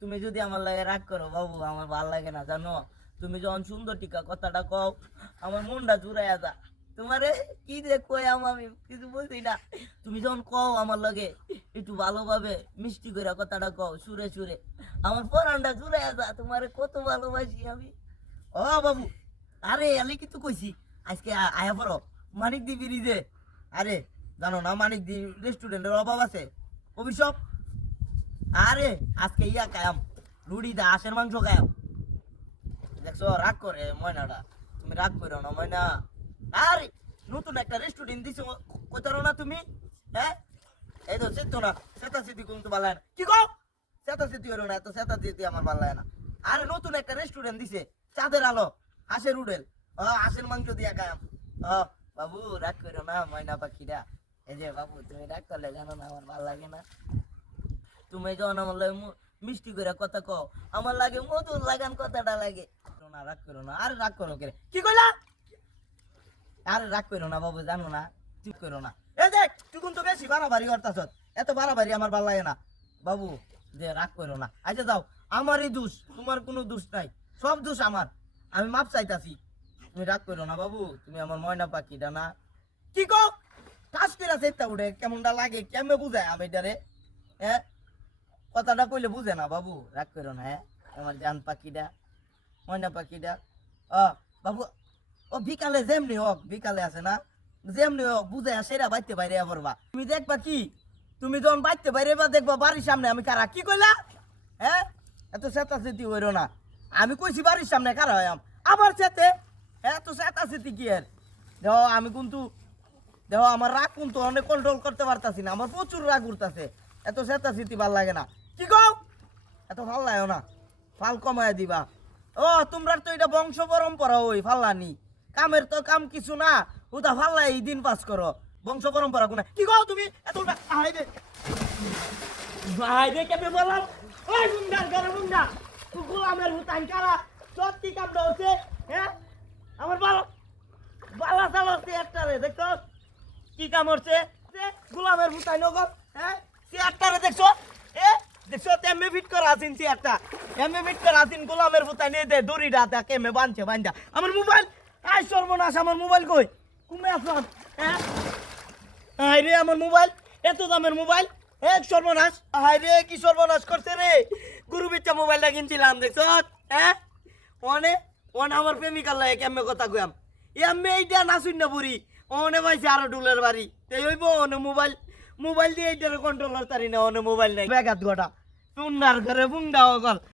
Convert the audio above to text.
তুমি যদি আমার লাগে রাগ করো বাবু, আমার ভালো লাগে না, জানো? তুমি যখন সুন্দর টিকা কথাটা কও, আমার মনটা জুড়াইয়া যা। তোমারে কি যে কই আমি কিছু বলছি না। তুমি যখন কও আমার লাগে একটু ভালোভাবে মিষ্টি করে কথাটা কও, সুরে সুরে, আমার পরানটা জুড়াইয়া যা, তোমারে কত ভালোবাসি আমি। ও বাবু, আরে আমি কিন্তু কইছি, আজকে আয়া পড়ো, মানিক দি ব্রিজে আরে জানো না, মানিক দি রেস্টুরেন্টের অভাব আছে? অভিশপ? আরে, আজকে ইয়া কায়াম রুড়ি দা হাঁসের মাংস কায়াম দেখছ, রাগ করে ময়নাটা। তুমি রাগ করো না, ময়না। আরে, নতুন একটা রেস্টুরেন্ট দিছো কোথাও না তুমি? হ্যাঁ? এই তো সেতো না সেতা কোন তো ভালো কি কও? সেতা সেতি হলো না, এত সেতা সেতি আমার ভালো লাগে না। আরে, নতুন একটা রেস্টুরেন্ট দিছে, চাঁদের আলো, হাঁসের উডেল। হাঁসের মাংস দিয়া খায়াম ও বাবু, রাগ করো না, ময়না পাখিরা। এই যে বাবু, তুমি রাগ করলে জানো না, আমার ভালো লাগে না। তুমি যখন আমার লাগে মিষ্টি করে কথা কও, আমার লাগে মধুর লাগান কথাটা লাগে। না, রাগ করো না, আরে রাগ করো কে কি কইলা? আরে রাগ করো না বাবু, জানো না চুপ করো না। এই দেখ তুই কিন্তু বেশি বাড়াবাড়ি করতাছ, এত বাড়াবাড়ি আমার ভালো লাগে না। বাবু, যে রাগ করো না। আচ্ছা যাও, আমারই দোষ, তোমার কোনো দোষ নাই, সব দোষ আমার। আমি মাপ চাইতাছি। তুমি রাগ করো না বাবু, তুমি আমার ময়না পাখিটা না। কি কো কাজ করে চেষ্টা উঠে কেমনটা লাগে, কেমনে বুঝায় আমি এটারে হ্যাঁ? কথাটা কইলে বুঝে না বাবু, রাগ করো না হ্যাঁ? আমার জান পাখিটা, ময়না পাখিটা। ও বাবু, ও বিকালে যেমনি হোক, বিকালে আছে না? যেমনি হোক বুঝে সেরা বাইতে বাইরে পড়বা। তুমি দেখবা কি? তুমি যখন বাইতে বাইরে বা দেখবা বাড়ির সামনে, আমি কারা? কি কইলা? হ্যাঁ? এত চেতা চেতি হইরো না। আমি কইছি বাড়ির সামনে কারা হয়। আবার চেতে? হ্যাঁ তো চেতা চেতি কি আর আমি কিন্তু দেখো, আমার রাগ কিন্তু অনেক কন্ট্রোল করতে পারতাছি না, আমার প্রচুর রাগ উঠতাছে। এত চেতা চেতি ভালো লাগে না। কি কও? এত ভালো লাগে না। ফাল কমায় দিবা। ও, তোমরা তো এটা বংশ পরম্পরা ওই, ফাল্লানি। কামের তো কাম কিছু না। ওটা ফাল্লাই দিন পাস করো। বংশ পরম্পরা কোনা কি কও তুমি? এত হাই রে। ভাই রে কেমনে বললাম। ওই মুন্ডার ঘরে মুন্ডা তুই গোলামের হুতান কারা সত্যি কামটা হ্যাঁ? আমার ভালো বালা চালাচ্ছে একটা রে, দেখছ? কি কাম হচ্ছে? যে গোলামের হুতাই নগর হ্যাঁ? চেয়ারটা রে দেখছ? এ, দেখছ? তেমনি ফিট করা আছেন চেয়ারটা এমনি ফিট করা আছেন গোলামের হুতাই নিয়ে দে দড়িটা তা কেমনে বানছে বান্ধা আমার মোবাইল? আই সর্বনাশ, আমার মোবাইল কই? কুমে আসলাম হ্যাঁ? হাই রে, আমার মোবাইল। এত দামের মোবাইল? এক সর্বনাশ। হাই রে, কি সর্বনাশ করছে রে? গুরু বিচ্ছা মোবাইলটা কিনছিলাম, দেখছ? হ্যাঁ? অনে অনে, আমার প্রেমিকার লাগে কেমনে কথা কয়াম এমনি এইটা নাচুন না বুড়ি। অনে পাইছে আরও ডুলের বাড়ি। তাই হইব অনে মোবাইল। মোবাইল দিয়ে এইটার কন্ট্রোল করতারি না অনে মোবাইল নাই। ব্যাঘাত ঘটা। টুন্ডার ঘরে বুন্ডা অকল